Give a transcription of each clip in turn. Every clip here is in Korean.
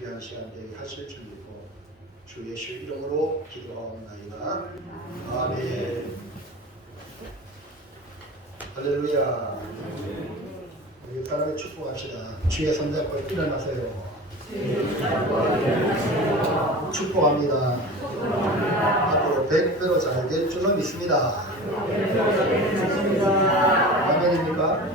귀한 시간 되게 하실 줄 믿고 주 예수 이름으로 기도하옵나이다. 아멘. 할렐루야. 우리 사람의 축복합시다. 주의 손잡고 일어나세요. 축복합니다. 앞으로 100배로 잘 될 줄로 믿습니다. 아멘입니까?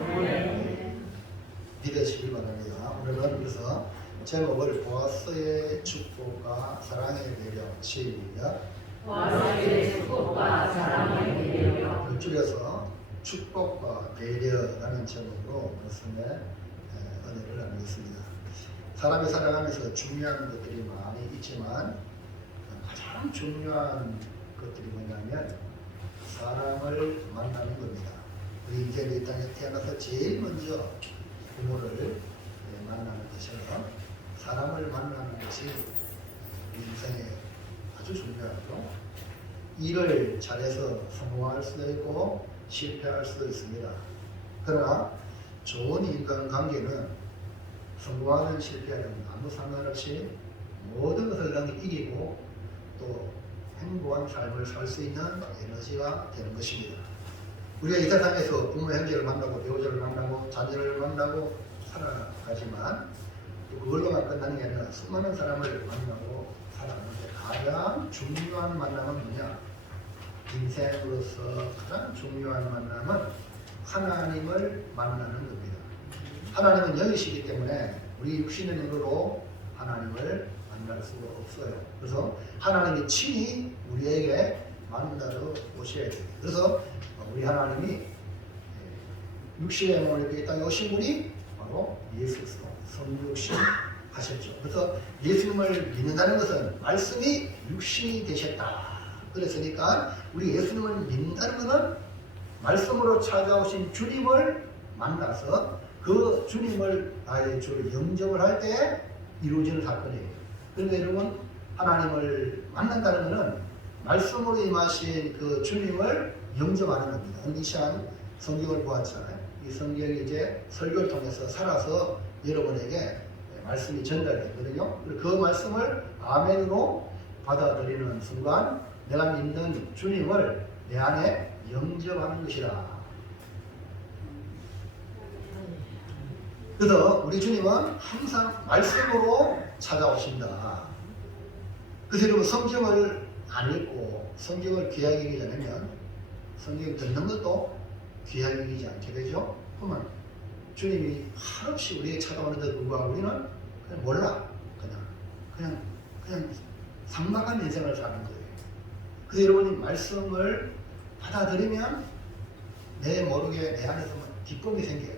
믿으시기 바랍니다. 오늘은 그래서 제목을 보아스의 축복과 사랑의 매력 시작. 보아스의 축복과 사랑의 매력. 줄여서 축복과 배려라는 제목으로 말씀의 은혜를 나누겠습니다. 사람이 살아가면서 중요한 것들이 많이 있지만 가장 중요한 것들이 뭐냐면 사람을 만나는 겁니다. 우리 인생 이 땅에 태어나서 제일 먼저 부모를 만나는 것처럼 사람을 만나는 것이 인생에 아주 중요하죠. 일을 잘해서 성공할 수도 있고 실패할 수도 있습니다. 그러나 좋은 인간관계는 성공하는 실패하는 아무 상관없이 모든 것을 이기고 또 행복한 삶을 살 수 있는 에너지가 되는 것입니다. 우리가 이 세상에서 부모 형제를 만나고 배우자를 만나고 자녀를 만나고 살아가지만 또 그걸로만 끝나는 게 아니라 수많은 사람을 만나고 살아가는데 가장 중요한 만남은 뭐냐? 인생으로서 가장 중요한 만남은 하나님을 만나는 겁니다. 하나님은 영이시기 때문에 우리 육신의 눈으로 하나님을 만날 수가 없어요. 그래서 하나님이 친히 우리에게 만나러 오셔야 돼요. 그래서 우리 하나님이 육신의 몸을 이렇게 이 땅에 오신 분이 바로 예수 그리스도 성육신 하셨죠. 그래서 예수님을 믿는다는 것은 말씀이 육신이 되셨다. 그랬으니까 우리 예수님을 믿는다는 것은 말씀으로 찾아오신 주님을 만나서 그 주님을 나의 주로 영접을 할 때 이루어지는 사건이에요. 그러니까 여러분 하나님을 만난다는 것은 말씀으로 임하신 그 주님을 영접하는 겁니다. 이 시간 성경을 보았잖아요. 이 성경이 이제 설교를 통해서 살아서 여러분에게 말씀이 전달되거든요. 그 말씀을 아멘으로 받아들이는 순간 내가 믿는 주님을 내 안에 영접하는 것이다. 그래서 우리 주님은 항상 말씀으로 찾아오신다. 그래서 여러분 성경을 안 읽고 성경을 귀하게 여기지 않으면 성경 듣는 것도 귀하게 여기지 않게 되죠. 그러면 주님이 한없이 우리에게 찾아오는데도 불구하고 우리는 그냥 몰라. 그냥 삭막한 인생을 사는 거예요. 그래서 여러분이 말씀을 받아들이면 내 모르게 내 안에서 기쁨이 생겨요.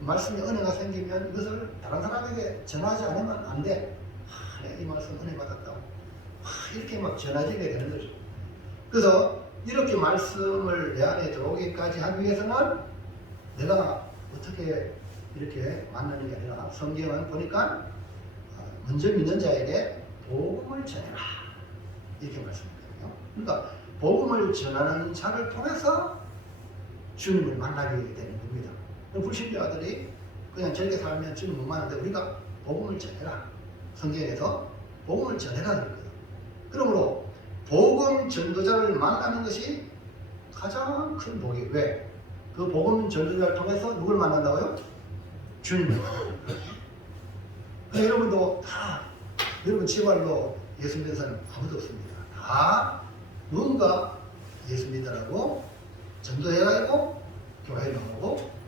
말씀에 은혜가 생기면 이것을 다른 사람에게 전하지 않으면 안 돼. 내가 이 말씀 은혜 받았다고. 이렇게 막 전해지게 되는 거죠. 그래서 이렇게 말씀을 내 안에 들어오기까지 하기 위해서는 내가 어떻게 이렇게 만나는 게 아니라 성경은 보니까 먼저 믿는 자에게 복음을 전해라. 이렇게 말씀드려요. 그러니까 복음을 전하는 자를 통해서 주님을 만나게 되는 겁니다. 불신자들이 그냥 저렇게 살면 주님 못 만나는데 우리가 복음을 전해라. 성경에서 복음을 전해라 그랬거든요. 그러므로 복음 전도자를 만나는 것이 가장 큰 복이에요. 왜? 그 복음 전도자를 통해서 누굴 만난다고요? 주님을 만난다고요. 그러니까 여러분도 다 여러분 지발로 예수 믿는 사람 아무도 없습니다. 다 누군가 예수 믿으라고 전도해가지고 교회에 나오고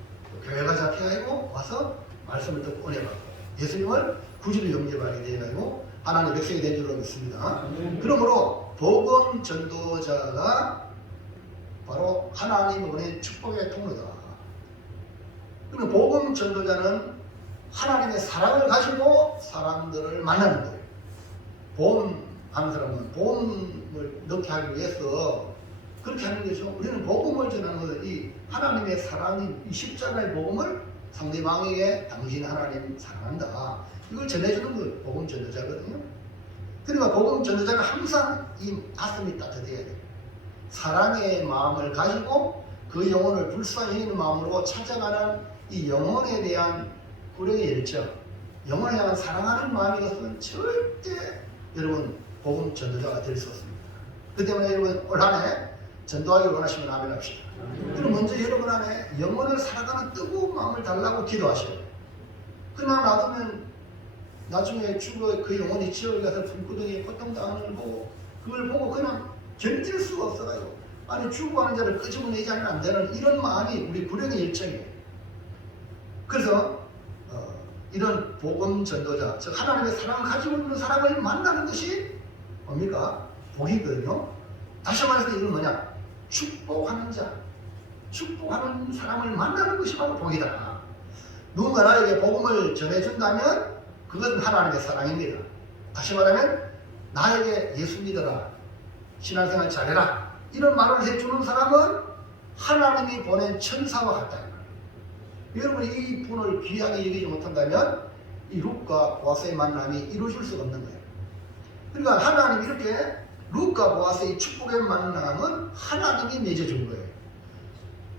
교회가 잡혀가지고 와서 말씀을 듣고 은혜 받고 예수님을 구주로 영접하게 되어가지고 하나님의 백성이 된 줄로 믿습니다. 그러므로 복음 전도자가 바로 하나님이 보낸 축복의 통로다. 그러면 복음 전도자는 하나님의 사랑을 가지고 사람들을 만나는 거예요. 복음하는 사람은 복음을 넣게 하기 위해서 그렇게 하는 거죠. 우리는 복음을 전하는 것은 이 하나님의 사랑인 이 십자가의 복음을 상대방에게 당신 하나님 사랑한다. 이걸 전해주는 거 복음 전도자거든요. 그러니까 복음 전도자는 항상 이 가슴이 따뜻해야 돼요. 사랑의 마음을 가지고 그 영혼을 불쌍히 여기는 마음으로 찾아가는 이 영혼에 대한 우리의 열정, 영혼을 향한 사랑하는 마음이 없으면 절대 여러분 복음 전도자가 될 수 없습니다. 그 때문에 여러분 올 한해 전도하기 원하시면 아멘 합시다. 그럼 먼저 여러분 안에 영혼을 살아가는 뜨거운 마음을 달라고 기도하셔요. 그러나 놔두면 나중에 죽어 그 영혼이 지옥에 가서 불구덩이에 고통당하는 걸 보고 그걸 보고 그냥 견딜 수가 없어가지고 아니 죽어가는 자를 끄집어내지 않으면 안 되는 이런 마음이 우리 불행의 일정이에요. 그래서 이런 복음 전도자, 즉 하나님의 사랑을 가지고 있는 사람을 만나는 것이 뭡니까? 복이거든요. 다시 말해서 이건 뭐냐? 축복하는 자, 축복하는 사람을 만나는 것이 바로 복이다. 누군가 나에게 복음을 전해준다면 그것은 하나님의 사랑입니다. 다시 말하면 나에게 예수 믿어라, 신앙생활 잘해라 이런 말을 해주는 사람은 하나님이 보낸 천사와 같다. 여러분이 이 분을 귀하게 여기지 못한다면 이 룻과 보아스의 만남이 이루어질 수가 없는 거예요. 그러니까 하나님이 이렇게 룻과 보아스의 축복의 만남은 하나님이 맺어준 거예요.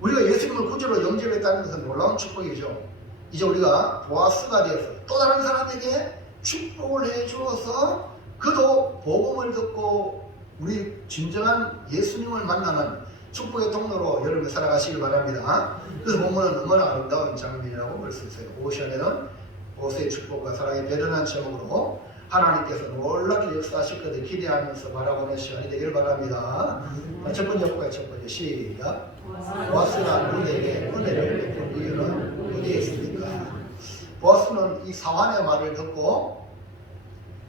우리가 예수님을 구주로 영접했다는 것은 놀라운 축복이죠. 이제 우리가 보아스가 되어서 또 다른 사람에게 축복을 해주어서 그도 복음을 듣고 우리 진정한 예수님을 만나는 축복의 통로로 여러분 살아가시길 바랍니다. 그래서 보면은 얼마나 아름다운 장면이라고 볼 수 있어요. 오션에는 보스의 축복과 사랑의 배려한 제목으로 하나님께서 놀랍게 역사하실 것을 기대하면서 바라보는 시간이 되길 바랍니다. 첫 번째 볼까요? 첫 번째 시작. 보아스가 룻에게 은혜를 베푼 이유는 어디에 있습니까? 보아스는 이 사환의 말을 듣고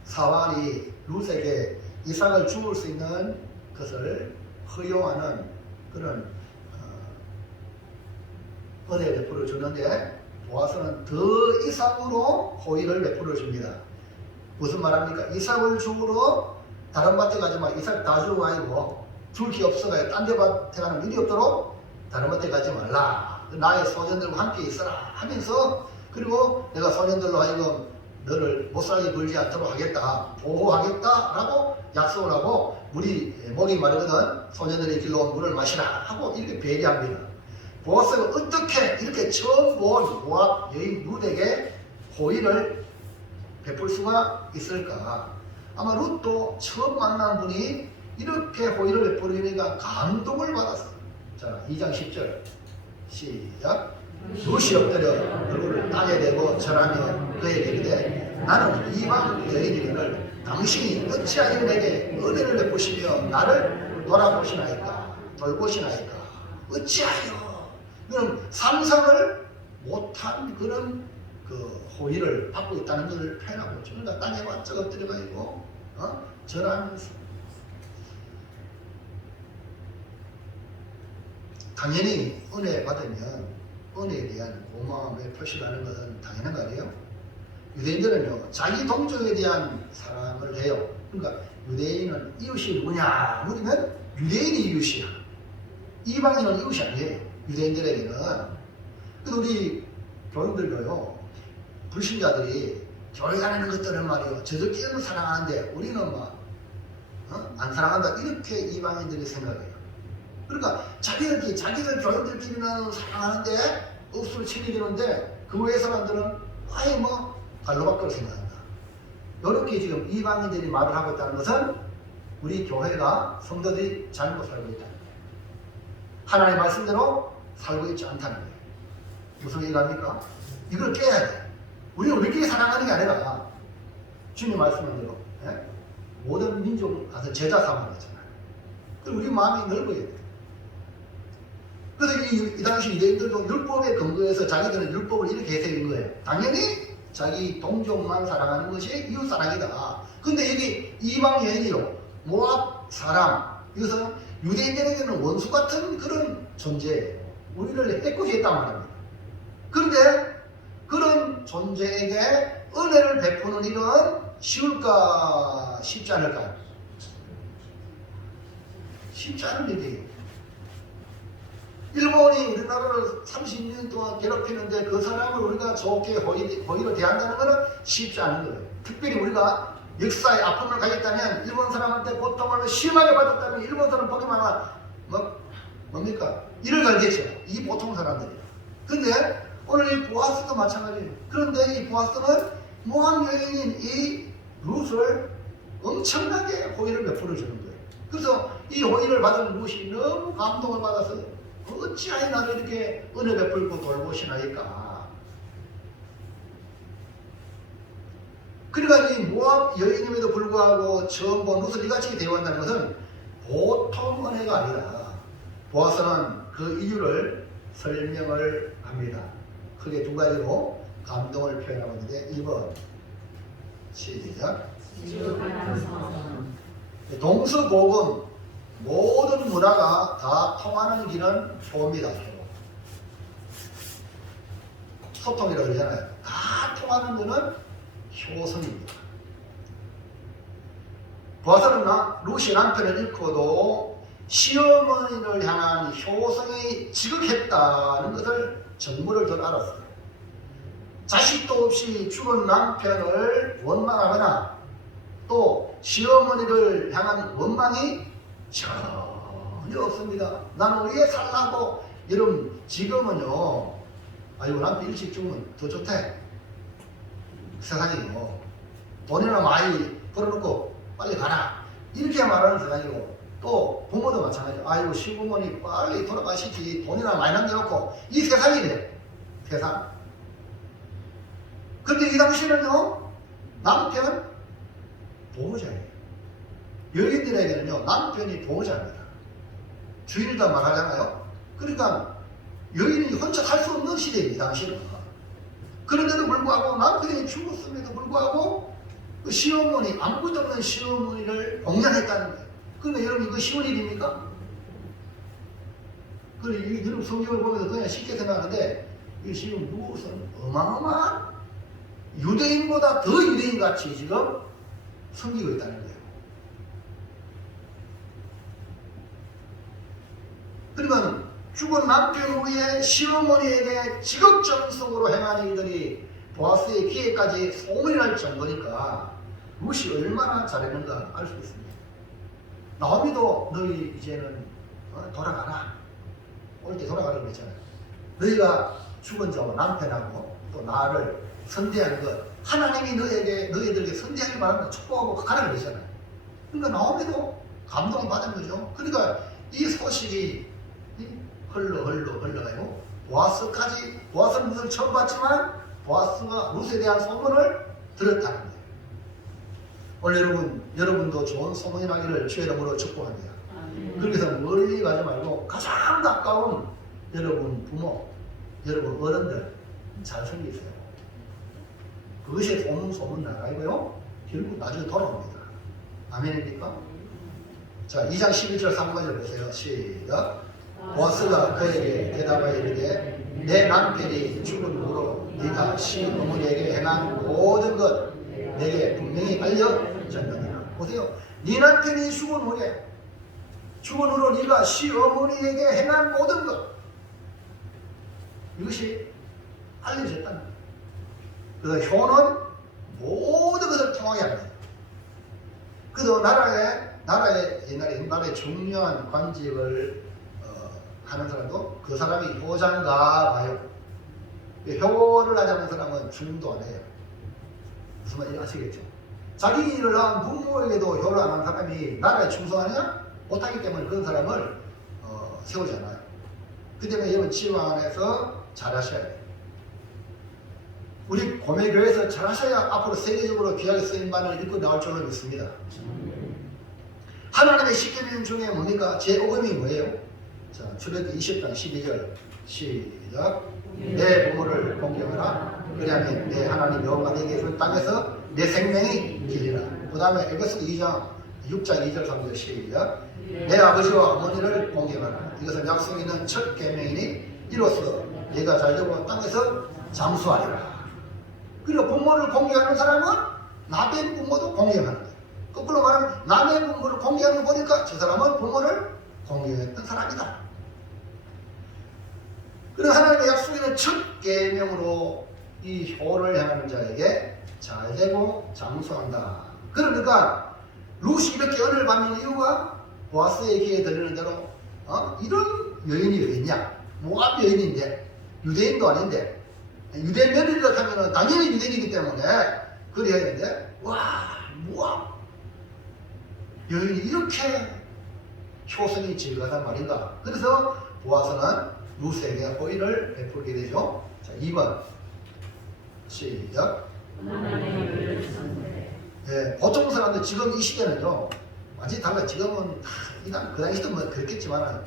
사환이 룻에게 이삭을 죽을 수 있는 것을 허용하는 그런 은혜를 베풀어 주는데 보아스는 더 이상으로 호의를 베풀어 줍니다. 무슨 말합니까? 이삭을 죽으러 다른 밭에 가지 마. 이삭 다 죽어가지고 줄 게 없어가지고 딴 데 밭에 가는 일이 없도록 다른 밭에 가지 말라. 나의 소년들과 함께 있어라 하면서 그리고 내가 소년들로 하여금 너를 못살게 굴지 않도록 하겠다. 보호하겠다라고 약속을 하고 물이 목이 마르거든 소년들의 길로 온 물을 마시라 하고 이렇게 배려합니다. 보아스가 어떻게 이렇게 처음 본 모압 여인 룻에게 호의를 베풀 수가 있을까? 아마 룻도 처음 만난 분이 이렇게 호의를 베풀으니까 감동을 받았어요. 자, 2장 10절 시작. 룻이 엎드려 얼굴을 땅에 대고 절하며 그에게 이르되 나는 이방 여인이거늘 당신이 어찌하여 내게 은혜를 베푸시며 나를 돌아보시나이까 돌보시나이까 어찌하여 그런 상상을 못한 그런 그 호의를 받고 있다는 것을 표현하고 있죠. 그러니까 땅에 완전 엎드려가 있고 절하면서 당연히 은혜 받으면 은혜에 대한 고마움의 표시라는 것은 당연한 거 아니에요? 유대인들은요 자기 동족에 대한 사랑을 해요. 그러니까 유대인은 이웃이 누구냐 물으면 유대인이 이웃이야. 이방인은 이웃이 아니에요. 유대인들에게는. 그래서 우리 교인들도요 불신자들이 교회 다니는 것들은 말이요 저들끼리는 사랑하는데 우리는 막 안 사랑한다 이렇게 이방인들이 생각해요. 그러니까 자기들 교인들끼리는 사랑하는데 억수로 친해지는데 그 외의 사람들은 아예 뭐 갈로밖으로 생각한다. 이렇게 지금 이방인들이 말을 하고 있다는 것은 우리 교회가 성도들이 잘못 살고 있다는 거예요. 하나님의 말씀대로 살고 있지 않다는 거예요. 무슨 얘기합니까? 이걸 깨야 돼. 우리는 우리끼리 사랑하는 게 아니라 주님 말씀한 대로 모든 민족을 가서 제자 삼아야 되잖아요. 그리고 우리 마음이 넓어야 돼. 그래서 이 당시 유대인들도 율법에 근거해서 자기들은 율법을 이렇게 해석한 거예요. 당연히 자기 동족만 사랑하는 것이 이웃 사랑이다. 근데 여기 이방 여인이요 모압 사람 이것은 유대인들에게는 원수 같은 그런 존재예요. 우리를 해코지했단 말입니다. 그런데 그런 존재에게 은혜를 베푸는 일은 쉬울까 쉽지 않을까? 쉽지 않은 일이에요. 일본이 우리나라를 30년 동안 괴롭히는데 그 사람을 우리가 좋게 호의로 대한다는 것은 쉽지 않은 거예요. 특별히 우리가 역사의 아픔을 가졌다면 일본 사람한테 고통을 심하게 받았다면 일본 사람 보기만 하면 뭡니까? 이를 갈겠죠. 이 보통 사람들이에요. 근데 오늘 이 보아스도 마찬가지예요. 그런데 이 보아스는 모함 여인인 이 룻을 엄청나게 호의를 베풀어 주는 거예요. 그래서 이 호의를 받은 룻이 너무 감동을 받아서 어찌하여 나를 이렇게 은혜 베풀고 돌보시나이까. 그러니까 이 모압 여인임에도 불구하고 처음 본 룻을 이같이 대우한다는 것은 보통 은혜가 아니라 보아스는 그 이유를 설명을 합니다. 크게 두 가지로 감동을 표현하고 있는데 1번 시작. 동서고금 모든 문화가 다 통하는 길은 효입니다. 소통이라고 그러잖아요. 다 통하는 것은 효성입니다. 보아스는 룻이 남편을 잃고도 시어머니를 향한 효성이 지극했다는 것을 정보를 더 알았어요. 자식도 없이 죽은 남편을 원망하거나 또 시어머니를 향한 원망이 전혀 없습니다. 나는 왜 살라고. 여러분 지금은요, 아이고 남편 일찍 죽으면 더 좋대. 세상이요. 돈이나 많이 벌어놓고 빨리 가라. 이렇게 말하는 세상이고, 또 부모도 마찬가지죠. 아이고 시부모니 빨리 돌아가시지. 돈이나 많이 남겨놓고. 이 세상이래. 세상. 근데 이 당시는요, 남편 보호자예요. 여인들에게는요, 남편이 보호자입니다. 주인이다 말하잖아요. 그러니까 여인이 혼자 살 수 없는 시대예요, 이 당시는. 그런데도 불구하고 남편이 죽었음에도 불구하고 그 시어머니, 아무것도 없는 시어머니를 공양했다는 거예요. 그러니까 여러분 이거 쉬운 일입니까? 그리고 여러분 성경을 보면서 그냥 쉽게 생각하는데, 이 지금 무엇은 어마어마한 유대인보다 더 유대인같이 지금 섬기고 있다는 거예요. 그러니까 죽은 남편 후에 시어머니에게 지극정성으로 행한 일들이 보아스의 귀에까지 소문이 날 정도니까 룻이 얼마나 잘했는가 알 수 있습니다. 나오미도 너희 이제는 돌아가라. 올 때 돌아가라고 했잖아요. 너희가 죽은 자와 남편하고 또 나를 선대하는 것, 하나님이 너희들에게 선대하기 바랍니다. 축복하고 가라고 그랬잖아요. 그러니까 나오미도 감동을 받은 거죠. 그러니까 이 소식이 흘러가고 보아스는 룻을 처음 봤지만 보아스가 룻에 대한 소문을 들었다는 거예요. 오늘 여러분도 좋은 소문이 나기를 주의 이름으로 축복합니다. 그래서 멀리 가지 말고 가장 가까운 여러분 부모, 여러분 어른들 잘 섬기세요. 그것이 소문 나가고요. 결국 나중에 돌아옵니다. 아멘입니까? 자, 2장 11절 3절을 보세요. 시작. 보아스가 그에게 대답하여 이르되 내 남편이 죽은 후로 네가 시어머니에게 행한 모든 것 내게 분명히 알려졌느니라. 보세요. 네 남편이 죽은 후로 네가 시어머니에게 행한 모든 것, 이것이 알려졌다는 거예요. 그래서 효는 모든 것을 통하게 합니다. 그래서 나라의 중요한 관직을 하는 사람도 그 사람이 효자인가 봐요. 효를 하자는 사람은 중도 안 해요. 무슨 말인지 아시겠죠? 자기 일을 한 부모에게도 효를 안 하는 사람이 나라에 충성하냐? 못하기 때문에 그런 사람을 세우지 않아요. 그 때문에 여러분 지방 안에서 잘하셔야 돼요. 우리 고매교회에서 잘하셔야 앞으로 세계적으로 귀하게 쓰임받는 일꾼 나올 줄로 믿습니다. 하나님의 십계명 중에 뭡니까? 제5금이 뭐예요? 자, 출애굽기 20장 12절 시작. 내 부모를 공경하라. 그리하면 내 하나님 여호와가 내게 준 땅에서 내 생명이 길리라. 그 다음에 에베소 2장 6장 2절 3절 시작. 내 아버지와 어머니를 공경하라. 이것은 약속 있는 첫 계명이니 이로써 네가 잘되고 땅에서 장수하리라. 그리고 부모를 공경하는 사람은 남의 부모도 공경하는 거예요. 거꾸로 말하면 남의 부모를 공경하는 거 보니까 저 사람은 부모를 공경했던 사람이다. 그리고 하나님의 약속에는 첫 계명으로 이 효를 행하는 자에게 잘되고 장수한다. 그러니까 룻이 이렇게 은혜를 받는 이유가 보아스의 귀에 들리는 대로 이런 여인이 왜 있냐? 모압 여인인데 유대인도 아닌데 유대 며느리라 하면 당연히 유대인이기 때문에 그래야 했는데 와 뭐야 여인이 이렇게 효성이 질거단 말인가. 그래서 보아스는 루스에게 호의를 베풀게 되죠. 자 2번 시작. 예, 보통 사람들 지금 이 시대는요 완전히 달라. 지금은 그 당시도 뭐 그랬겠지만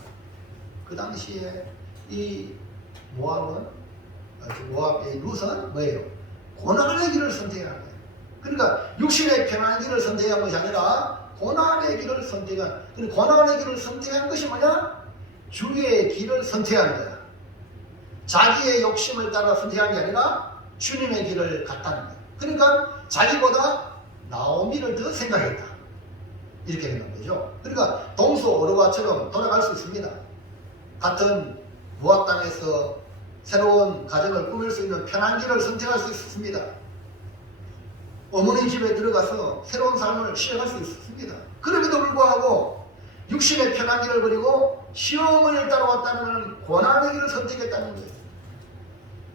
그 당시에 이 모압은 모압의 루스는 뭐예요? 고난의 길을 선택한 거예요. 그러니까 육신의 편안한 길을 선택한 것이 아니라 고난의 길을 선택한. 그리고 고난의 길을 선택한 것이 뭐냐? 주의 길을 선택한 거야. 자기의 욕심을 따라 선택한 게 아니라 주님의 길을 갔다는 거야. 그러니까 자기보다 나오미를 더 생각했다. 이렇게 되는 거죠. 그러니까 동서 오르바처럼 돌아갈 수 있습니다. 같은 모압 땅에서 새로운 가정을 꾸밀 수 있는 편한 길을 선택할 수 있습니다. 어머니 집에 들어가서 새로운 삶을 시작할 수 있습니다. 그럼에도 불구하고 육신의 편한 길을 버리고 시험을 따라왔다는 것은 고난의 길을 선택했다는 거예요.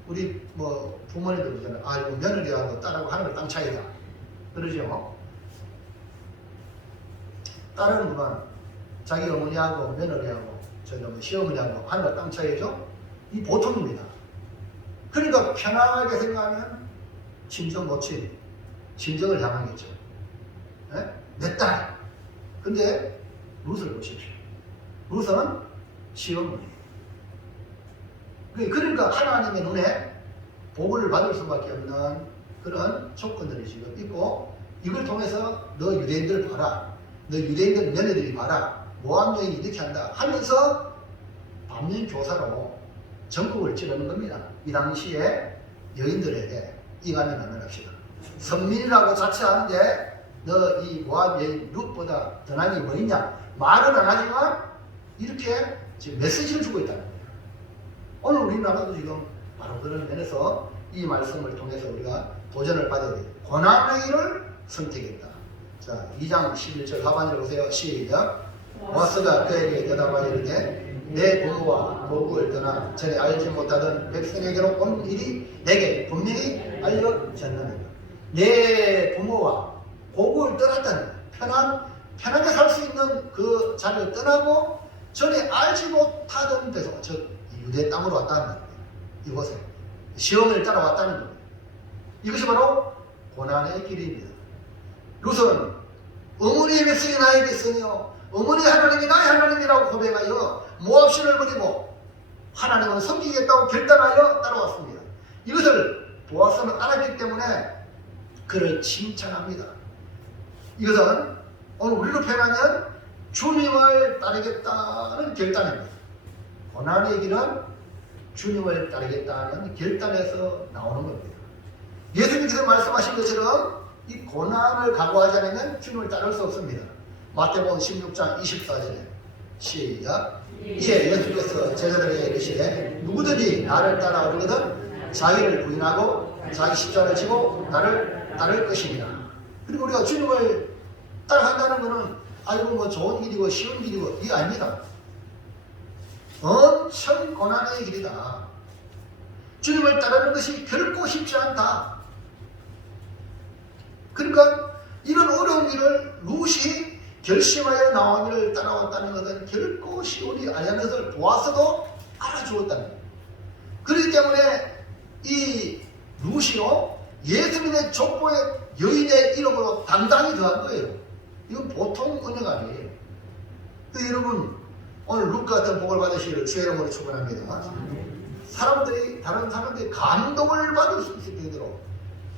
우리 뭐 부모님들 그러잖아요. 아이고 며느리하고 딸하고 하늘의 땅 차이다. 그러죠. 딸은 그만 자기 어머니하고 며느리하고 저희 시어머니하고 하늘의 땅 차이죠. 이 보통입니다. 그러니까 편안하게 생각하면 친정 모친 친정을 향하겠죠. 네? 내 딸. 근데 루스를 보십시오. 루스는 시어머니. 그러니까 하나님의 눈에 복을 받을 수밖에 없는 그런 조건들이 지금 있고, 이걸 통해서 너 유대인들 봐라. 너 유대인들 며느리들이 봐라. 모압 여인이 이렇게 한다 하면서 반면 교사로 전국을 찌르는 겁니다. 이 당시에 여인들에게 이가면 안 합시다. 선민이라고 자처하는데 너 이 모압 여인 룻보다 더 나은 게 뭐 있냐? 말은 안 하지만 이렇게 지금 메시지를 주고 있다는 거예요. 오늘 우리나라도 지금 바로 그런 면에서 이 말씀을 통해서 우리가 도전을 받아야 돼요. 고난의 길을 선택했다. 자, 2장 11절 하반절 보세요. 시작. 보아스가 그에게 대답하여 이르되 내 부모와 고국을 떠나 전에 알지 못하던 백성에게로 온 일이 내게 분명히 알려졌느니라. 내 부모와 고국을 떠났다는 거예요. 편하게 살 수 있는 그 자리를 떠나고 전에 알지 못하던 데서 저 유대 땅으로 왔다는 거예요. 이곳에 시험을 따라왔다는 거예요. 이것이 바로 고난의 길입니다. 룻은 어머니의 백성이 나의 백성이요 어머니 하나님이 나의 하나님이라고 고백하여 모압신을 버리고 하나님을 섬기겠다고 결단하여 따라왔습니다. 이것을 보아스는 알았기 때문에 그를 칭찬합니다. 이것은 오늘 우리로 표현하면 주님을 따르겠다는 결단입니다. 고난의 길은 주님을 따르겠다는 결단에서 나오는 겁니다. 예수님께서 말씀하신 것처럼 이 고난을 각오하지 않으면 주님을 따를 수 없습니다. 마태복음 16장 24절에 시작. 이에 예수께서 제자들에게 이르시되 누구든지 나를 따라 오르거든 자기를 부인하고 자기 십자가를 지고 나를 따를 것입니다. 그리고 우리가 주님을 따라간다는 것은 아이고 뭐 좋은 길이고 쉬운 길이고 이게 아닙니다. 엄청 고난의 길이다. 주님을 따르는 것이 결코 쉽지 않다. 그러니까 이런 어려운 길을 룻이 결심하여 나오미를 따라왔다는 것은 결코 쉬운 일이 아니라는 것을 보아서도 알아주었다는 거예요. 그렇기 때문에 이 룻이요 예수님의 족보의 여인의 이름으로 당당히 더한 거예요. 이건 보통 은혜가 아니에요. 여러분 오늘 룻 같은 복을 받으시기를 주의 이름으로 축원합니다. 다른 사람들이 감동을 받을 수 있을 정도로.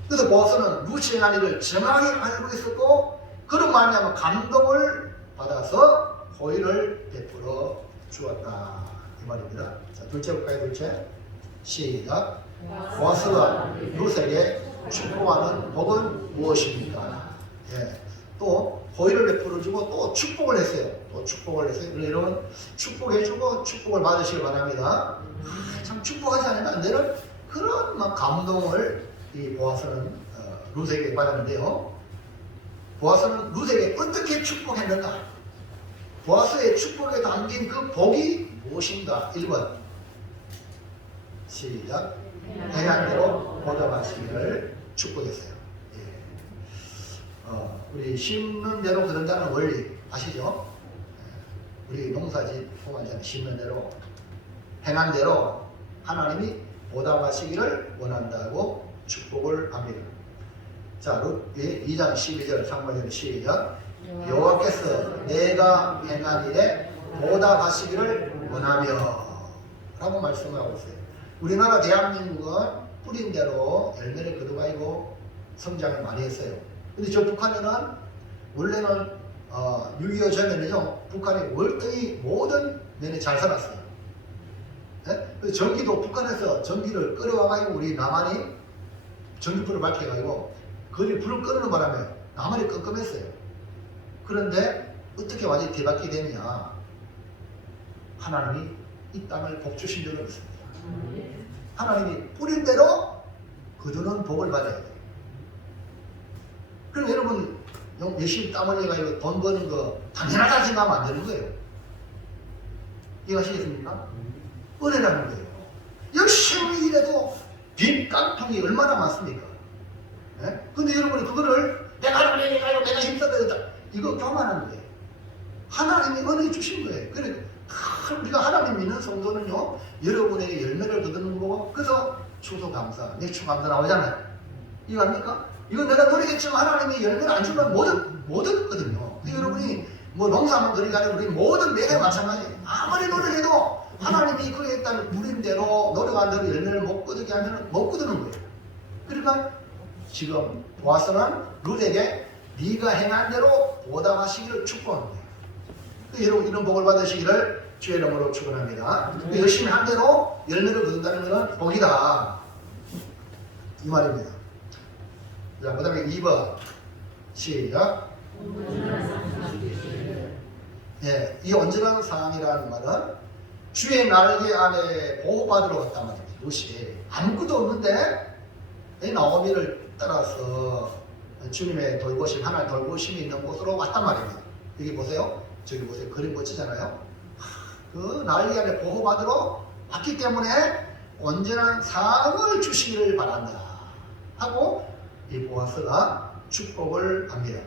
그래서 보아스는 룻의 행한 일을 정확히 알고 있었고 그런 말미암아 감동을 받아서 호의를 베풀어 주었다 이 말입니다. 자, 둘째 볼까요? 둘째 시작. 보아스가 룻에게 축복하는 복은 무엇입니까? 예. 또 호의를 베풀어주고 또 축복을 했어요. 또 축복을 했어요. 여러분 축복해주고 축복을 받으시기 바랍니다. 참 축복하지 않으면 안 되는 그런 막 감동을 이 보아스는 룻에게 받았는데요. 보아스는 룻에게 어떻게 축복했는가? 보아스의 축복에 담긴 그 복이 무엇인가? 1번 시작. 행한 대로 보답하시기를 축복했어요. 예. 우리 심는 대로 거둔다는 원리 아시죠? 우리 농사짓 보관자는 심는 대로 행한 대로 하나님이 보답하시기를 원한다고 축복을 합니다. 자, 룻기 2장 12절 상반절 시작. 여호와께서 내가 행한 일에 보답하시기를 원하며 라고 말씀을 하고 있어요. 우리나라 대한민국은 뿌린 대로 열매를 거둬가지고 성장을 많이 했어요. 근데 저 북한에는 원래는 6.25 전에는요, 북한이 월등히 모든 면에 잘 살았어요. 네? 전기도 북한에서 전기를 끌어와가지고 우리 남한이 전기불을 밝혀가지고 거기 불을 끄는 바람에 남한이 깜깜했어요. 그런데 어떻게 완전히 대박이 되느냐? 하나님이 이 땅을 복 주신 적은 있습니다. 하나님이 뿌린 대로 거두는 복을 받아야 돼요. 그럼 여러분 열심히 땀 흘려가지고 돈 버는 거 당연하다 생각하면 안 되는 거예요. 이해하시겠습니까? 은혜라는 거예요. 열심히 일해도 빈 깡통이 얼마나 많습니까? 네? 근데 여러분이 그거를 내가 힘써야 이거 교만하는 거예요. 하나님이 은혜 주신 거예요. 그래 우리가 하나님 믿는 성도는요, 여러분에게 열매를 거두는 거고, 그래서 추수감사, 내추감사 나오잖아요. 이거 압니까? 이건 내가 노력했지만 하나님이 열매를 안 주면 못 얻거든요. 여러분이 뭐 농사만 그리 가지고 우리 모든 매개 마찬가지예요. 아무리 노력해도 하나님이 그에 따른 무림대로 노력한 대로 열매를 못 거두게 하면 못 거두는 거예요. 그러니까 지금 보아서는 룻에게 네가 행한 대로 보답하시기를 축복하는 거예요. 여러분 이런 복을 받으시기를 주의 이름으로 축원합니다. 열심히 한 대로 열매를 거둔다는 것은 복이다 이 말입니다. 자, 그 다음에 2번 시작. 예, 이 온전한 상이라는 말은 주의 날개 안에 보호받으러 왔단 말입니다. 룻이 아무것도 없는데 나오미를 따라서 주님의 돌보심, 하나님 돌보심이 있는 곳으로 왔단 말입니다. 여기 보세요. 저기 보세요. 그림 멋지잖아요. 그 날개 안에 보호받으러 왔기 때문에 온전한 상을 주시기를 바란다 하고 이 보아스가 축복을 합니다.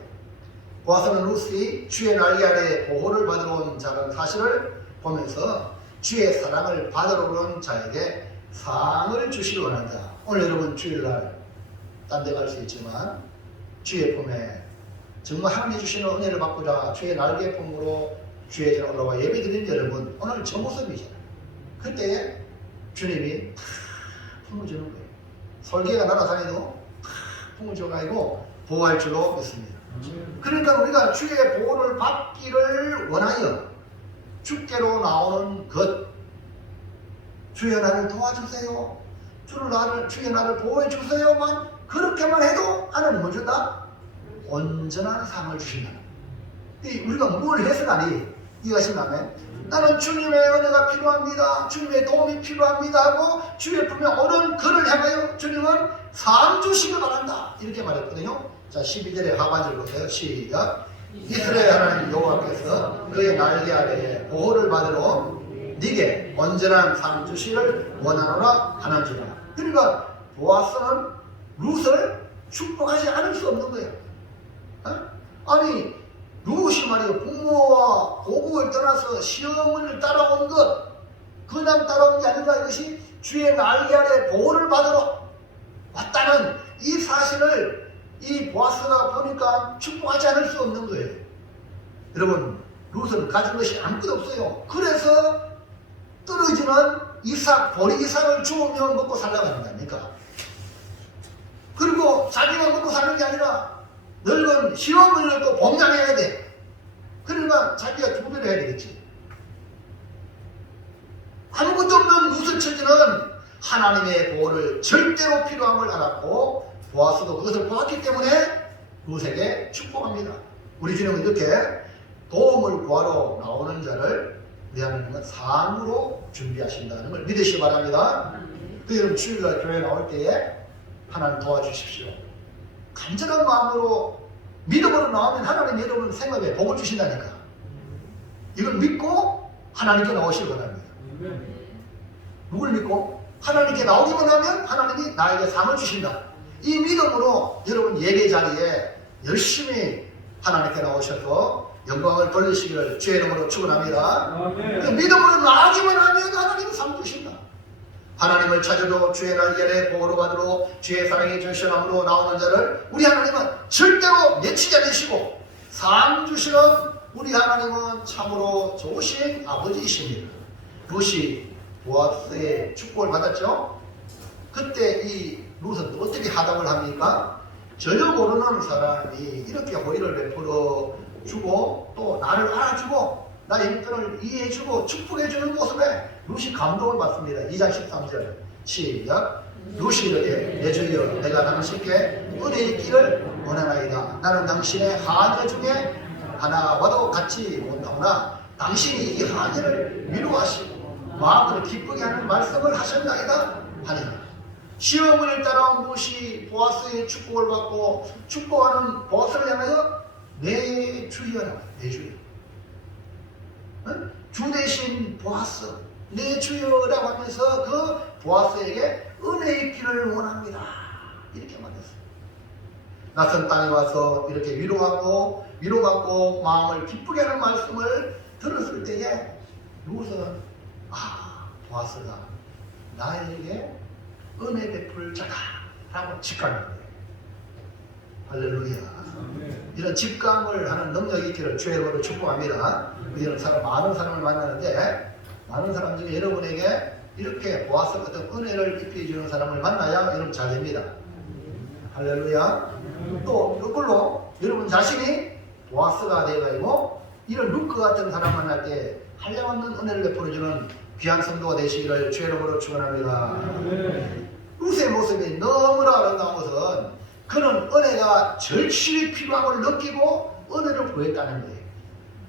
보아스는 룻이 주의 날개 아래 보호를 받으러 온 자라는 사실을 보면서 주의 사랑을 받으러 온 자에게 상을 주시기 원한다. 오늘 여러분 주일날 딴 데 갈 수 있지만 주의 품에 정말 하나님이 주시는 은혜를 받고자 주의 날개 품으로 주의 전에 올라와 예배 드리는 여러분, 오늘 저 모습이잖아요. 그때 주님이 팍 품을 주는 거예요. 설계가 날아다니도 팍 품을 줘가지고 보호할 줄로 믿습니다. 그러니까 우리가 주의 보호를 받기를 원하여 주께로 나오는 것, 주의 나를 도와주세요, 주의 나를 보호해 주세요만 그렇게만 해도 하나님은 뭐 준다? 온전한 상을 주신다. 우리가 뭘 해서가니 이해하신다면 나는 주님의 은혜가 필요합니다, 주님의 도움이 필요합니다 하고 주의 품에 오는 그를 향하여 주님은 상 주시길 바란다 이렇게 말했거든요. 자, 12절의 하반절 보세요. 시작. 이스라엘 하나님 여호와께서 그의 날개 아래에 보호를 받으러 네게 온전한 상 주시기를 원하노라 하는지라. 그러니까 보아스는 룻을 축복하지 않을 수 없는 거예요. 아니 룻이 말이에요, 부모와 고국을 떠나서 시험을 따라온 것, 그냥 따라온 게 아니라 이것이 주의 날개 아래 보호를 받으러 왔다는 이 사실을 이 보아스가 보니까 축복하지 않을 수 없는 거예요. 여러분, 룻은 가진 것이 아무것도 없어요. 그래서 떨어지는 이삭, 보리 이삭을 주우면 먹고 살라고 하는 거 아닙니까? 그리고 자기가 먹고 사는 게 아니라 늙은 시어머니를 또 봉양해야 돼. 그러니까 자기가 두 배를 해야 되겠지. 아무것도 없는 룻을 처지는 하나님의 보호를 절대로 필요함을 알았고 보아스도 그것을 보았기 때문에 룻에게 축복합니다. 우리 주님은 이렇게 도움을 구하러 나오는 자를 우리 하나님은 상으로 준비하신다는 걸 믿으시기 바랍니다. 그 여러분 주일날 교회 나올 때에 하나님 도와주십시오. 간절한 마음으로 믿음으로 나오면 하나님 여러분 생각에 복을 주신다니까. 이걸 믿고 하나님께 나오시기 바랍니다. 누굴 믿고? 하나님께 나오기만 하면 하나님이 나에게 상을 주신다. 이 믿음으로 여러분 예배 자리에 열심히 하나님께 나오셔서 영광을 돌리시기를 주의 이름으로 축원합니다. 아멘. 믿음으로 나기만 하면 하나님은 상 주신다. 하나님을 찾아도 주의 날개에 복으로 받으러 주의 사랑이 전신함으로 나오는 자를 우리 하나님은 절대로 내치지 않으시고 상 주시는 우리 하나님은 참으로 좋으신 아버지이십니다. 룻이 보아스의 축복을 받았죠. 그때 이 룻은 어떻게 하답을 합니까? 전혀 모르는 사람이 이렇게 호의를 베풀어 주고 또 나를 알아주고 나의 형편을 이해해주고 축복해주는 모습에 룻이 감동을 받습니다. 2장 13절 시작. 룻이 이르되 내 주여 내가 당신께 은혜 있기를 원하나이다. 나는 당신의 하녀 중에 하나와도 같이 못하오나 당신이 이 하녀를 위로하시고 마음을 기쁘게 하는 말씀을 하셨나이다 하니라. 시어머니를 따라 룻이 보아스의 축복을 받고 축복하는 보아스를 향하여 내 주여라. 내 주여. 주 대신 보아스 내 주여라고 하면서 그 보아스에게 은혜 있기를 원합니다. 이렇게 말했어요. 낯선 땅에 와서 이렇게 위로받고 마음을 기쁘게 하는 말씀을 들었을 때에 룻은 보아스가 나에게 은혜 베풀 자다 라고 직감한 거예요. 할렐루야. 이런 직감을 하는 능력이 있기를 주의 이름으로 축복합니다. 우리는 많은 사람을 만나는데 많은 사람 중에 여러분에게 이렇게 보아스 같은 은혜를 입혀주는 사람을 만나야 여러분 잘 됩니다. 할렐루야. 또 이걸로 여러분 자신이 보아스가 되어가지고 이런 룻 같은 사람 만날 때 한량없는 은혜를 베풀어주는 귀한 성도가 되시기를 주의 이름으로 축원합니다. 룻의 모습이 너무나 아름다운 것은 그는 은혜가 절실히 필요함을 느끼고 은혜를 구했다는 거예요.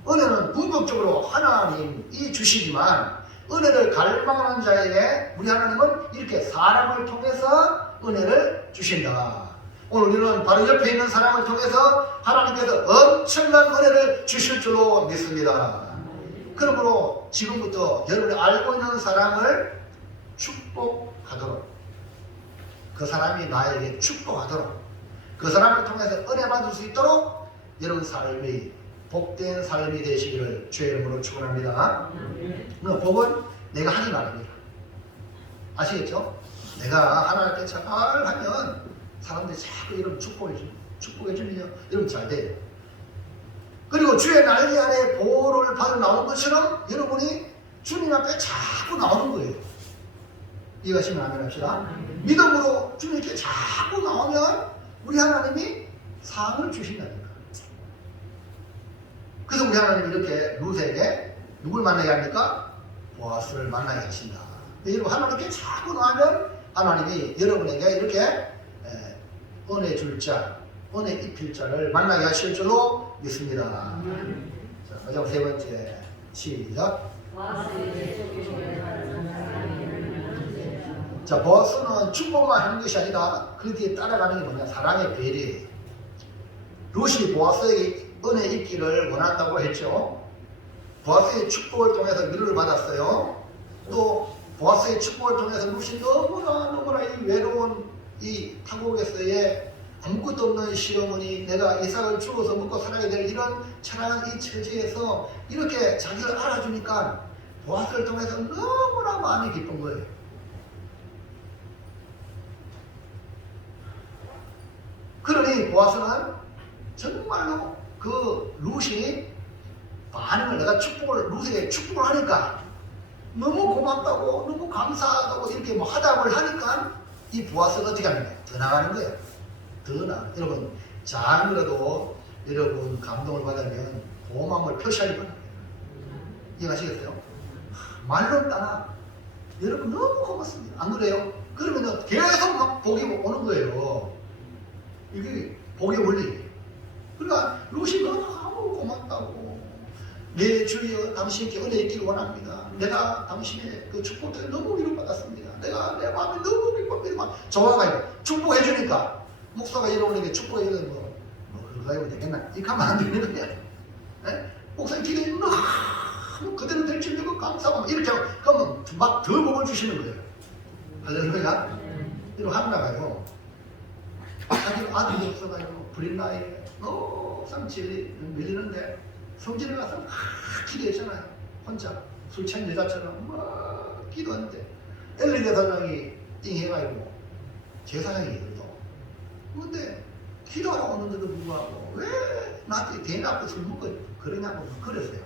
은혜는 궁극적으로 하나님이 주시지만 은혜를 갈망하는 자에게 우리 하나님은 이렇게 사람을 통해서 은혜를 주신다. 오늘 우리는 바로 옆에 있는 사람을 통해서 하나님께서 엄청난 은혜를 주실 줄로 믿습니다. 그러므로 지금부터 여러분이 알고 있는 사람을 축복하도록 그 사람이 나에게 축복하도록 그 사람을 통해서 은혜 받을 수 있도록 여러분 삶이 복된 삶이 되시기를 주의 이름으로 축원합니다. 복은 내가 하지 말입니다. 아시겠죠? 내가 하나님께 잘하면 사람들이 자꾸 이런 축복해주면 여러분 잘 돼요. 그리고 주의 날개 아래 보호를 받아 나온 것처럼 여러분이 주님 앞에 자꾸 나오는 거예요. 이해가시면 아멘 합시다. 믿음으로 주님께 자꾸 나오면 우리 하나님이 상을 주신다니까. 그래서 우리 하나님이 이렇게 룻에게 누굴 만나게 합니까? 보아스를 만나게 하신다. 여러분 하나님께 자꾸 나오면 하나님이 여러분에게 이렇게 은혜 줄 자, 은혜 입힐 자를 만나게 하실 줄로 믿습니다. 자, 마지막 세 번째 시작. 자, 보아스는 축복만 하는 것이 아니라 그 뒤에 따라가는 게 뭐냐? 사랑의 배려예요. 룻이 보아스에게 은혜 입기를 원한다고 했죠. 보아스의 축복을 통해서 위로를 받았어요. 또 보아스의 축복을 통해서 룻이 너무나 이 외로운 이 타국에서의 아무것도 없는 시어머니, 내가 이삭을 죽어서 먹고 살아야 될 이런 처량한 이 처지에서 이렇게 자기를 알아주니까 보아스를 통해서 너무나 마음이 기쁜 거예요. 그러니 보아스는 정말로 그 룻이 반응을 내가 룻에게 축복을 하니까 너무 고맙다고 너무 감사하다고 이렇게 뭐 화답을 하니까 이 보아스가 어떻게 합니까? 더 나가는 거예요. 더 나가. 여러분 작은이라도 여러분 감동을 받으면 고마움을 표시하기 바랍니다. 이해하시겠어요? 말로 따라 여러분 너무 고맙습니다. 안 그래요? 그러면 계속 막 복이 오는 거예요. 이게 복의 원리. 그러니까 룻이 너무 고맙다고. 내 주여 당신께 은혜 있기를 원합니다. 내가 당신의 그 축복 때문에 너무 위로받았습니다. 내가 내 마음이 너무 기쁩니다. 좋아가지고 축복해 주니까 목사가 이러오는 축복해주는 그거 가지고 되겠나? 이렇게 하면 안 되는 거야. 목사님 기도해 너무 그대로 될 줄 믿고 감사하고 이렇게 하면 그러면 막 더 복을 주시는 거예요. 할렐루야. 이러고 하나가요. 자기 아들이 없어가지고 불인 나이에 너무 항상 밀리는데 성전에 가서 막 기도했잖아요. 혼자 술 취한 여자처럼 막 기도하는데 엘리 대사장이 띵해가지고 제사장이거든. 근데 기도하러 오는데도 불구하고 왜 나한테 대낮에 술 먹고 그러냐고 그랬어요.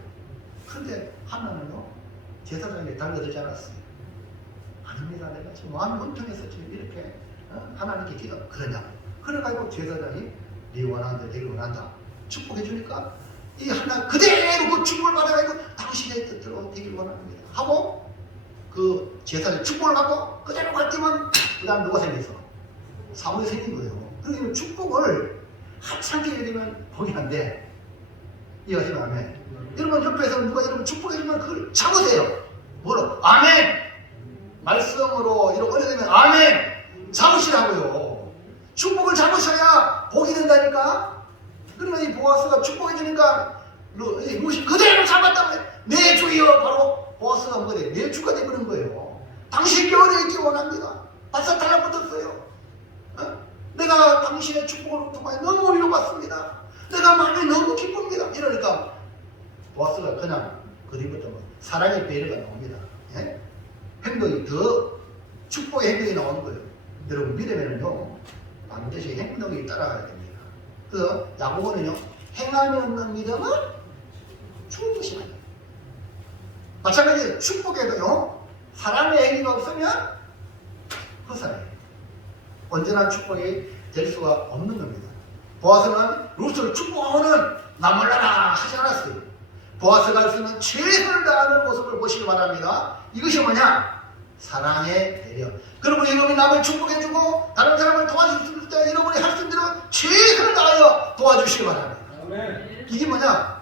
그런데 하나는요, 제사장이 달려들지 않았어요. 아닙니다. 내가 지금 마음이 혼통해서 지금 이렇게 하나님께 기도 그러냐고. 그래가지고 제사장이 네 원하는 대로 되길 원한다. 축복해 주니까 이 하나 그대로 그 축복을 받아가지고 당신의 뜻대로 되길 원합니다. 하고 그 제사장 축복을 받고 그대로 갔지만 그 다음 누가 생겼어? 사무엘이 생긴 거예요. 그러면 축복을 하찮게 여기면 복이 안 돼. 이해하시면 아멘. 여러분 옆에서 누가 여러분 축복해주면 그걸 잡으세요. 뭐로? 아멘! 말씀으로 이렇게 꺼내되면 아멘! 잡으시라고요. 축복을 잡으셔야 복이 된다니까. 그러면 이 보아스가 축복해주니까 루시 그대로 잡았다고 해. 내 주여. 바로 보아스가 뭐래? 내 주가 되버린 거예요. 당신 뼈에 있기 원합니다. 바싹 달라붙었어요. 내가 당신의 축복을 통해 너무 위로받습니다. 내가 마음이 너무 기쁩니다. 이러니까 보아스가 그냥 그리부터 사랑의 배려가 나옵니다. 예? 행동이 더 축복의 행동이 나오는 거예요. 여러분 믿으면은요 반드시 행동이 따라가야 됩니다. 그래서 야고보는요 행함이 없는 믿음은 죽은 것이다. 마찬가지로 축복에도요 사랑의 행위가 없으면 허사예요. 언제나 축복이 될 수가 없는 겁니다. 보아스는 룻을 축복하고는 나 몰라라 하지 않았어요. 보아스가 할 수 있는 최선을 다하는 모습을 보시기 바랍니다. 이것이 뭐냐? 사랑의 배려. 그러면 여러분이 남을 축복해주고 다른 사람을 도와줄 때 여러분이 할 수 있는 대로 최선을 다하여 도와주시기 바랍니다. 아멘. 이게 뭐냐?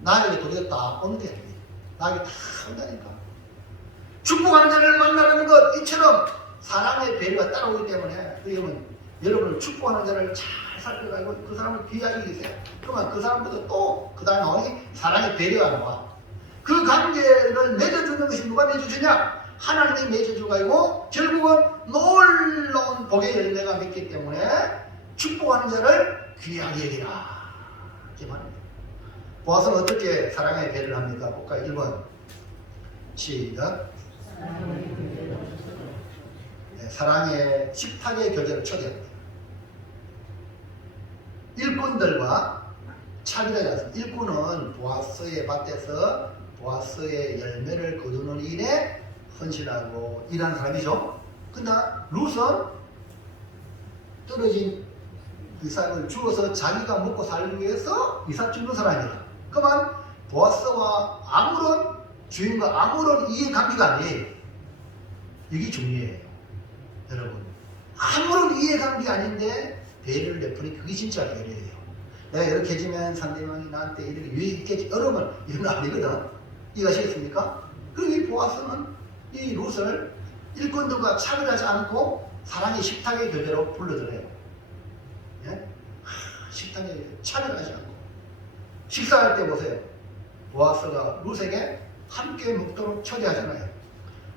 나에게 도리가 다 오는 게 아닙니다. 나에게 다 온다니까. 축복하는 자를 만나는 것 이처럼 사랑의 배려가 따라오기 때문에 여러분을 축복하는 자를 잘 살펴가지고 그 사람을 귀하게 여기세요. 그러면 그 사람보다 또 그 다음에 나오니 사랑의 배려가 나와. 그 관계를 맺어주는 것이 누가 맺어주냐? 하나님이 맺어주가지고 결국은 놀라운 복의 열매가 맺기 때문에 축복하는 자를 귀하게 여기라. 이렇게 말합니다. 보아스는 어떻게 사랑의 배려를 합니까? 볼까요? 1번 시작. 사랑의 식탁의 교제를 초대합니다. 일꾼들과 차별하지 않습니다. 일꾼은 보아스의 밭에서 보아스의 열매를 거두는 일에 헌신하고 일하는 사람이죠. 근데 룻은 떨어진 이삭을 주어서 자기가 먹고 살기 위해서 이삭 주는 사람이다. 그러면 보아스와 아무런 주인과 아무런 이해관계가 아니에요. 이게 중요해요. 여러분 아무런 이해관계 아닌데 배려를 베푸니 그게 진짜 배려예요. 내가 이렇게 해주면 상대방이 나한테 이렇게 유익있겠지 이러면 이건 아니거든. 이해하시겠습니까? 그리고 이 보아스는 이 룻을 일꾼들과 차별하지 않고 사랑의 식탁의 교제로 불러들여요. 예? 식탁에 차별하지 않고 식사할 때 보세요. 보아스가 룻에게 함께 먹도록 초대하잖아요.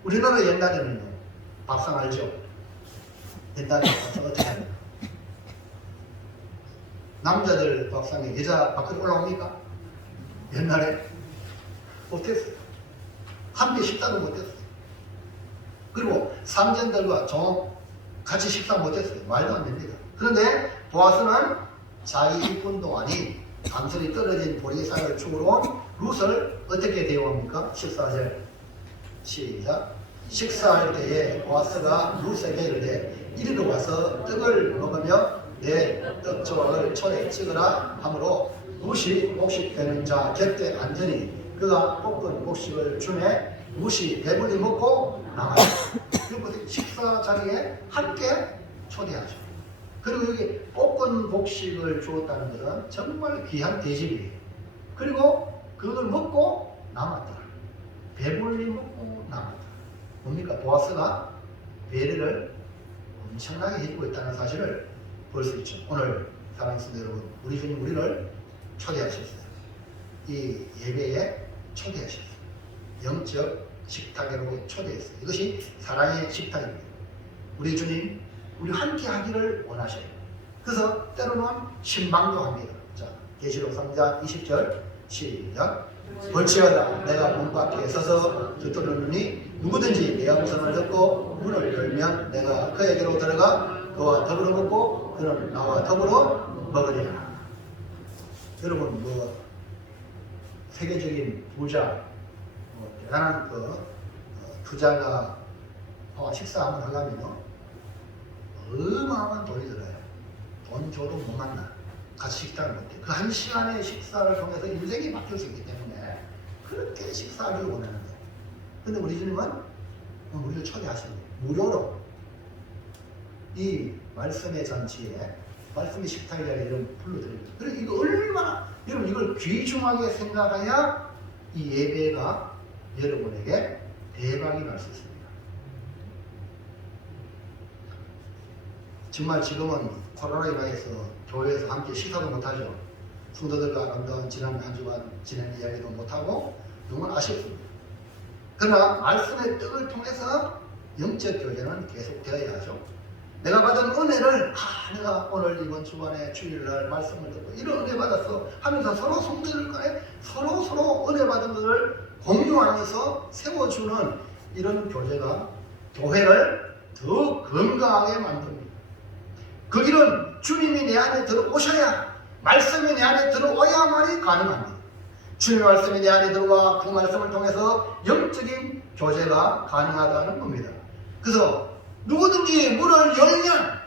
우리나라 옛날에는요 밥상 알죠? 옛날에 밥상 어떻게 합니까? 남자들 밥상에 여자 밖으로 올라옵니까? 옛날에 못했어요. 함께 식사도 못했어요. 그리고 상전들과 좀 같이 식사 못했어요. 말도 안 됩니다. 그런데 보아스는 자기 일꾼도 아닌 단순히 떨어진 보리쌀을 축으로 룻을 어떻게 대우합니까? 14절 시작. 식사할 때에 보아스가 룻에게 이르되 이리로 와서 떡을 먹으며 내 떡조각을 손에 찍으라 하므로 룻이 곡식되는 자 곁에 앉으니 그가 볶은 곡식을 주매 룻이 배불리 먹고 나가요. 식사 자리에 함께 초대하죠. 그리고 여기 볶은 곡식을 주었다는 것은 정말 귀한 대접이에요. 그리고 그걸 먹고 남았더라. 배불리 먹고 남았더라. 뭡니까? 보아스가 배려를 엄청나게 해주고 있다는 사실을 볼 수 있죠. 오늘 사랑하는 성도 여러분, 우리 주님 우리를 초대하셨어요. 이 예배에 초대하셨어요. 영적 식탁으로 초대했어요. 이것이 사랑의 식탁입니다. 우리 주님 우리 함께 하기를 원하셔요. 그래서 때로는 신방도 합니다. 자, 계시록 3장 20절 시작. 볼지어다 내가 문 밖에 서서 듣노니 누구든지 내 음성을 듣고 문을 열면 내가 그에게로 들어가 그와 더불어 먹고 그는 나와 더불어 먹으리라. 여러분 세계적인 부자 대단한 투자가 식사 한번 하려면요 어마어마한 돈이 들어요. 돈 줘도 못 만나. 같이 식사를 못해. 그 한 시간의 식사를 통해서 인생이 바뀔 수 있기 때문에 그렇게 식사하기를 원하는 거예요. 근데 우리 주님은 우리를 초대하시고 무료로 이 말씀의 잔치에 말씀의 식탁이라는 이름 불러드립니다. 그리고 이거 얼마나 여러분 이걸 귀중하게 생각해야 이 예배가 여러분에게 대박이 날 수 있습니다. 정말 지금은 코로나로 인해서 교회에서 함께 식사도 못하죠. 성도들과 아름다운 지난 한 주간 지낸 이야기도 못하고 너무 아쉽습니다. 그러나 말씀의 뜻을 통해서 영적 교제는 계속 되어야 하죠. 내가 받은 은혜를 내가 오늘 이번 주간에 주일날 말씀을 듣고 이런 은혜 받았어 하면서 서로 성도들 간에 서로 은혜 받은 것을 공유하면서 세워주는 이런 교제가 교회를 더 건강하게 만듭니다. 그 길은 주님이 내 안에 들어오셔야 말씀이 내 안에 들어와야만이 가능합니다. 주님의 말씀이 내 안에 들어와 그 말씀을 통해서 영적인 교제가 가능하다는 겁니다. 그래서 누구든지 문을 열면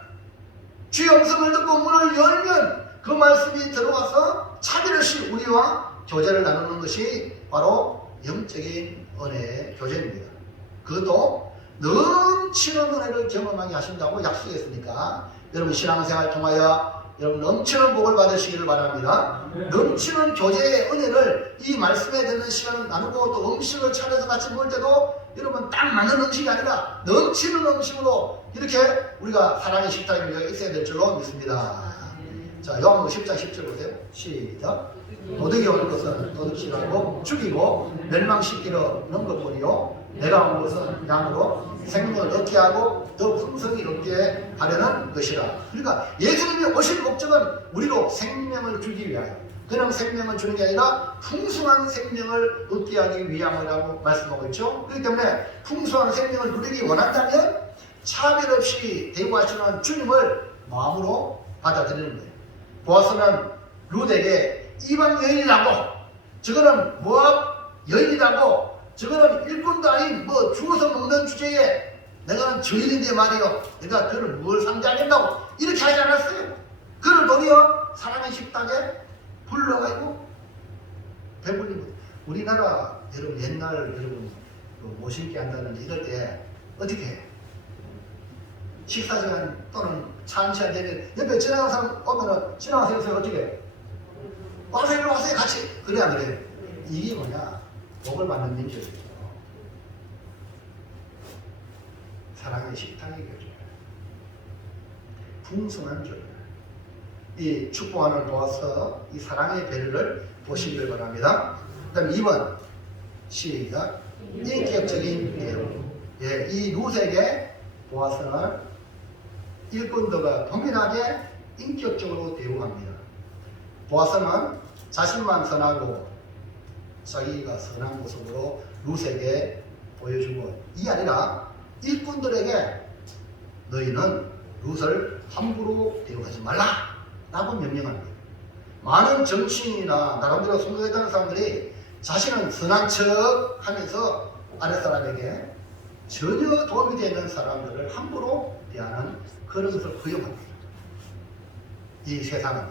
주의 음성을 듣고 문을 열면 그 말씀이 들어와서 차별없이 우리와 교제를 나누는 것이 바로 영적인 은혜의 교제입니다. 그것도 넘치는 은혜를 경험하게 하신다고 약속했으니까 여러분 신앙생활 통하여 여러분 넘치는 복을 받으시기를 바랍니다. 넘치는 교제의 은혜를 이 말씀에 듣는 시간을 나누고 또 음식을 차려서 같이 먹을 때도 여러분 딱 맞는 음식이 아니라 넘치는 음식으로 이렇게 우리가 사랑의 식탁에 우리가 있어야 될 줄로 믿습니다. 자, 요한복음 10장 10절 보세요. 시작. 도둑이 올 것은 도둑질하고 죽이고 멸망시키려는 것뿐이요 내가 온 것은 양으로 생명을 얻게 하고 더 풍성히 얻게 하려는 것이라. 그러니까 예수님이 오신 목적은 우리로 생명을 주기 위하여 그냥 생명을 주는 게 아니라 풍성한 생명을 얻게 하기 위함이라고 말씀하고 있죠. 그렇기 때문에 풍성한 생명을 누리기 원한다면 차별 없이 대우하시는 주님을 마음으로 받아들이는 거예요. 보아스는 룻에게 이방 여인이라고 저거는 모압 여인이라고 저거는 일꾼도 아닌 죽어서 먹는 주제에 내가 저인인데 말이요 내가 그를 뭘 상대하겠다고 이렇게 하지 않았어요. 그를 도리어 사랑의 식탁에 불러가지고 배불린 거예요. 우리나라 여러분 옛날 여러분 모실게 한다든지 이럴 때 어떻게 해? 식사시간 또는 차 한 시간 되면 옆에 지나가는 사람 오면은 지나가세요 어떻게 해? 와서 일로 와서 같이 그래 안 그래? 이게 뭐냐? 복을 받는 민족이에요. 사랑의 식탁의 교제, 풍성한 교제. 이 축복하는 도와서 이 사랑의 배려를 보시길 바랍니다. 그 다음 2번 시작. 인격적인 대우. 이 룻에게 보아스는 일꾼들과 동일하게 인격적으로 대우합니다. 보아스는 자신만 선하고 자기가 선한 모습으로 룻에게 보여주고 이 아니라 일꾼들에게 너희는 룻을 함부로 대우하지 말라 라고 명령합니다. 많은 정치인이나 나름대로 선거했다는 사람들이 자신은 선한 척 하면서 아랫사람에게 전혀 도움이 되는 사람들을 함부로 대하는 그런 것을 허용합니다. 이 세상은.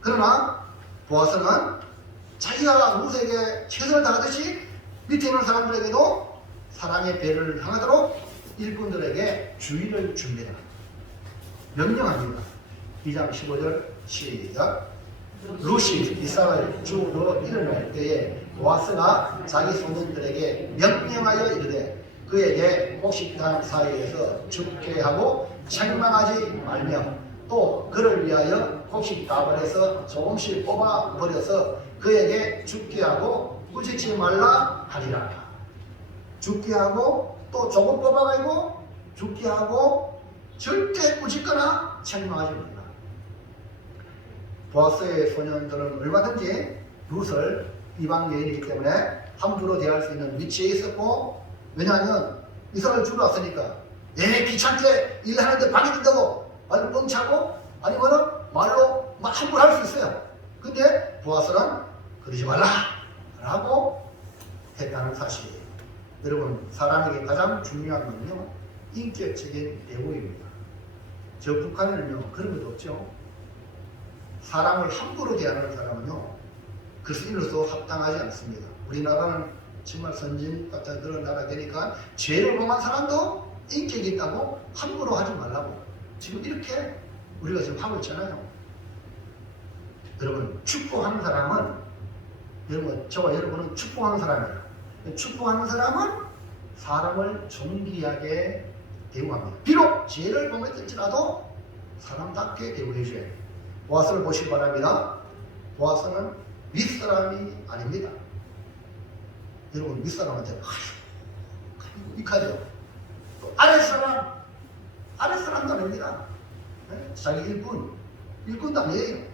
그러나 보아스는 자기가 룻에게 최선을 다하듯이 밑에 있는 사람들에게도 사랑의 배를 향하도록 일꾼들에게 주의를 줍니다. 명령합니다. 2장 15절 시작. 룻이 이삭을 주로 일어날 때에 보아스가 자기 소년들에게 명령하여 이르되 그에게 곡식단 사이에서 죽게 하고 책망하지 말며 또 그를 위하여 곡식다발에서 조금씩 뽑아 버려서 그에게 죽게 하고 꾸짖지 말라 하리라. 죽게 하고 또 조금 뽑아가지고 죽게 하고 절대 꾸짖거나 책망하지 말라. 보아스의 소년들은 얼마든지 룻을 이방 여인이기 때문에 함부로 대할 수 있는 위치에 있었고, 왜냐하면 이삭을 주러 왔으니까 귀찮게 일하는데 방해 든다고 말로 뻥차고 아니면은 말로 막 함부로 할 수 있어요. 근데 보아스는 그러지 말라 라고 했다는 사실. 여러분, 사람에게 가장 중요한 건요, 인격적인 대우입니다. 저 북한에는요 그런 것도 없죠. 사람을 함부로 대하는 사람은요 그리스도인으로서 합당하지 않습니다. 우리나라는 정말 선진 같은 그런 나라 되니까 죄를 범한 사람도 인격이 있다고 함부로 하지 말라고 지금 이렇게 우리가 지금 하고 있잖아요. 여러분, 축복하는 사람은, 여러분, 저와 여러분은 축복하는 사람이에요. 축복하는 사람은 사람을 존귀하게 대우합니다. 비록 죄를 범했을지라도 사람답게 대우해줘야 해요. 보아스를 보시기 바랍니다. 보아스는 윗사람이 아닙니다. 여러분, 윗사람한테 익하죠. 또 아랫사람도 아닙니다. 네? 자기 일꾼도 아니에요.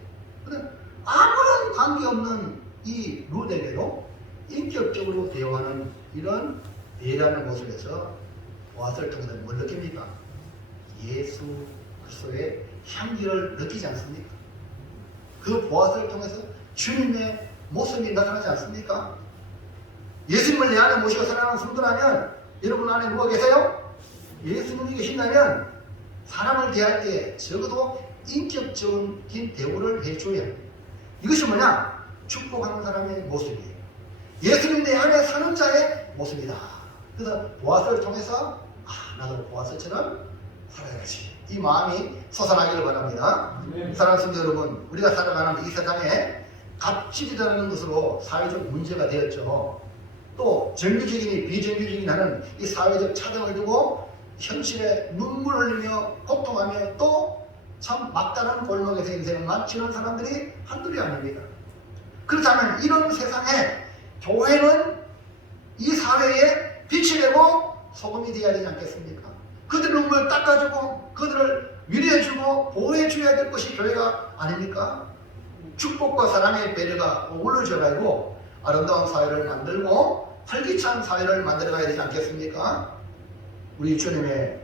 근데 아무런 관계없는 이 룻에게도 인격적으로 대화하는 이런 예라는 모습에서 보아스를 통해서 뭘 느낍니까? 예수 그리스도의 향기를 느끼지 않습니까? 그 보아스를 통해서 주님의 모습이 나타나지 않습니까? 예수님을 내 안에 모시고 살아가는 성도라면 여러분 안에 누가 계세요? 예수님이 계신다면 사람을 대할 때 적어도 인격적인 대우를 해줘야 해요. 이것이 뭐냐? 축복하는 사람의 모습이에요. 예수님 내 안에 사는 자의 모습이다. 그래서 보아스를 통해서 나도 보아스처럼 살아야지, 이 마음이 솟아나기를 바랍니다. 사랑하는 성도 여러분, 우리가 살아가는 이 세상에 갑질이라는 것으로 사회적 문제가 되었죠. 또 정규적이니 비정규적이니 하는 이 사회적 차등을 두고 현실에 눈물 흘리며 고통하며 또 참 막다른 골목에서 인생을 마치는 사람들이 한둘이 아닙니다. 그렇다면 이런 세상에 교회는 이 사회에 빛이 되고 소금이 되어야 되지 않겠습니까? 그들의 눈물 닦아주고 그들을 위로해주고 보호해줘야 될 것이 교회가 아닙니까? 축복과 사랑의 배려가 어우러져가지고 아름다운 사회를 만들고 활기찬 사회를 만들어가야 되지 않겠습니까? 우리 주님의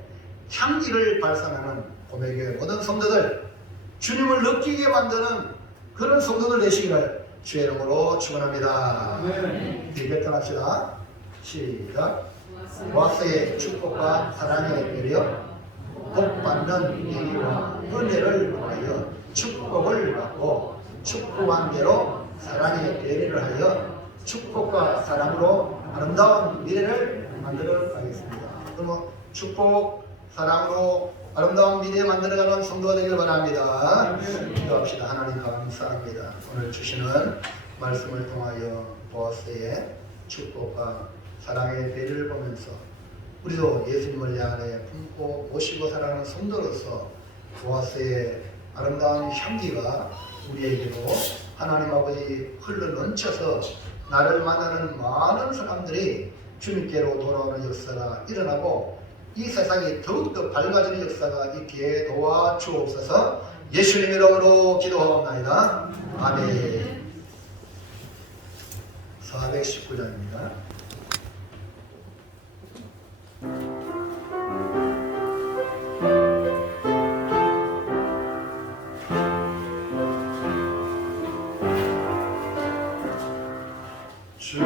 향기를 발산하는 고백의 모든 성도들, 주님을 느끼게 만드는 그런 성도들 되시기를 주의 이름으로 축원합니다. 결단합시다. 시작. 보아스의 축복과 사랑의 배려, 복받는 예의와 은혜를 통하여 축복을 받고 축복한 대로 사랑의 배려를 하여 축복과 사랑으로 아름다운 미래를 만들어 가겠습니다. 그러면 축복, 사랑으로 아름다운 미래 만들어가는 성도가 되길 바랍니다. 기도합시다. 하나님 감사합니다. 오늘 주시는 말씀을 통하여 보아스의 축복과 사랑의 배려를 보면서 우리도 예수님을 내 안에 품고 모시고 살아가는 성도로서 보아스의 아름다운 향기가 우리에게도 하나님 아버지 흘러 넘쳐서 나를 만나는 많은 사람들이 주님께로 돌아오는 역사가 일어나고 이 세상이 더욱더 밝아지는 역사가 있기에 도와주옵소서. 예수님 이름으로 기도하옵나이다. 아멘. 419장입니다. 주